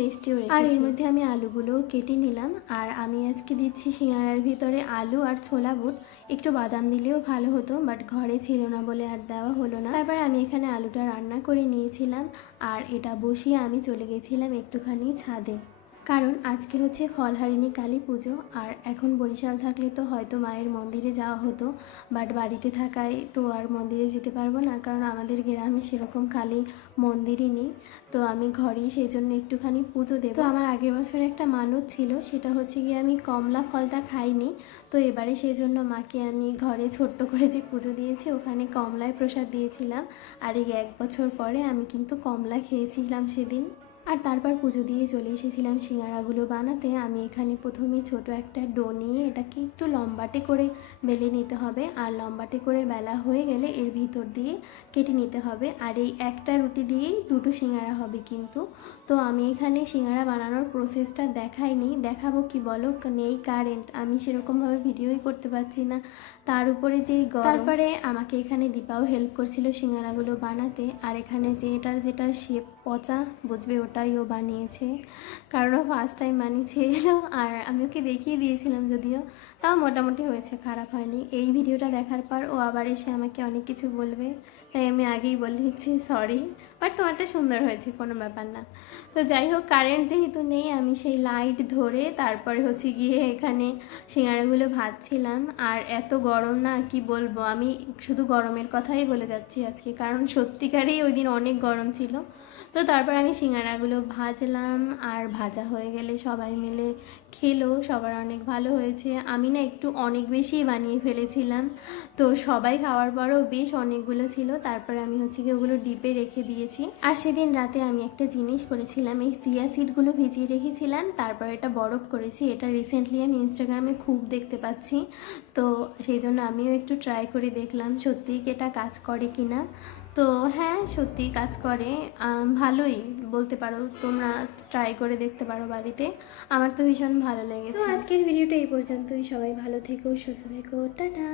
রেস্টেও রেখেছি। আর এর মধ্যে আমি আলুগুলো কেটে নিলাম। আর আমি আজকে দিচ্ছি সিঙ্গারার ভিতরে আলু আর ছোলা বুট। একটু বাদাম দিলেও ভালো হতো, বাট ঘরে ছিল না বলে আর দেওয়া হলো না। তারপরে আমি এখানে আলুটা রান্না করে নিয়েছিলাম আর এটা বসিয়ে আমি চলে গেছিলাম একটুখানি ছাদে, কারণ আজকে হচ্ছে ফলহারিণী কালী পুজো। আর এখন বরিশাল থাকলে তো হয়তো মায়ের মন্দিরে যাওয়া হতো, বাট বাড়িতে থাকায় তো আর মন্দিরে যেতে পারবো না, কারণ আমাদের গ্রামে সেরকম কালী মন্দিরই নেই। তো আমি ঘরেই সেই জন্য একটুখানি পুজো দেবো। তো আমার আগের বছর একটা মানত ছিল, সেটা হচ্ছে গিয়ে আমি কমলা ফলটা খাইনি। তো এবারে সেই জন্য মাকে আমি ঘরে ছোট্ট করে যে পুজো দিয়েছি ওখানে কমলায় প্রসাদ দিয়েছিলাম। আর এই 1 বছর পরে আমি কিন্তু কমলা খেয়েছিলাম সেদিন। আর তারপর পুজো দিয়ে চলে এসেছিলাম সিঙ্গারাগুলো বানাতে। আমি এখানে প্রথমে ছোট একটা ডো নিয়ে এটাকে একটু লম্বাটে করে বেলে নিতে হবে। আর লম্বাটে করে বেলা হয়ে গেলে এর ভিতর দিয়ে কেটে নিতে হবে। আর এই একটা রুটি দিয়েই 2টো সিঙ্গারা হবে কিন্তু। তো আমি এখানে সিঙ্গারা বানানোর প্রসেসটা দেখাইনি, দেখাবো কি বলো, নেই কারেন্ট, আমি সেরকমভাবে ভিডিওই করতে পারছি না। তার উপরে যেই তারপরে আমাকে এখানে দীপাও হেল্প করছিল সিঙ্গারাগুলো বানাতে। আর এখানে যেটার শেপ পচা বুঝবে ওটাই ও বানিয়েছে, কারণ ও ফার্স্ট টাইম বানিয়েছিল। আর আমি ওকে দেখিয়ে দিয়েছিলাম যদিও, তাও মোটামুটি হয়েছে, খারাপ হয়নি। এই ভিডিওটা দেখার পর ও আবার এসে আমাকে অনেক কিছু বলবে, তাই আমি আগেই বলে দিচ্ছি সরি, বাট তোমারটা সুন্দর হয়েছে, কোনো ব্যাপার না। তো যাই হোক, কারেন্ট যেহেতু নেই আমি সেই লাইট ধরে তারপরে হচ্ছে গিয়ে এখানে সিঙ্গারাগুলো ভাজছিলাম। আর এত গরম না কি বলবো, আমি শুধু গরমের কথাই বলে যাচ্ছি আজকে, কারণ সত্যিকারেই ওই দিন অনেক গরম ছিল। তো তারপর আমি সিঙ্গারাগুলো ভাজলাম আর ভাজা হয়ে গেলে সবাই মিলে খেলো, সবার অনেক ভালো হয়েছে। আমি না একটু অনেক বেশিই বানিয়ে ফেলেছিলাম, তো সবাই খাওয়ার পরও বেশ অনেকগুলো ছিল। তারপরে আমি হচ্ছে কি ওগুলো ডিপে রেখে দিয়েছি। আর সেদিন রাতে আমি একটা জিনিস করেছিলাম, এই চিয়া সিডগুলো ভিজিয়ে রেখেছিলাম, তারপর এটা বরফ করেছি। এটা রিসেন্টলি আমি ইনস্টাগ্রামে খুব দেখতে পাচ্ছি, তো সেই জন্য আমিও একটু ট্রাই করে দেখলাম সত্যিই কি এটা কাজ করে কিনা। তো হ্যাঁ, সত্যি কাজ করে, ভালোই বলতে পারো, তোমরা ট্রাই করে দেখতে পারো বাড়িতে। আমার তো ভীষণ ভালো লেগেছে। তো আজকের ভিডিওটা এই পর্যন্তই, সবাই ভালো থেকো, সুস্থ থেকো, টাটা।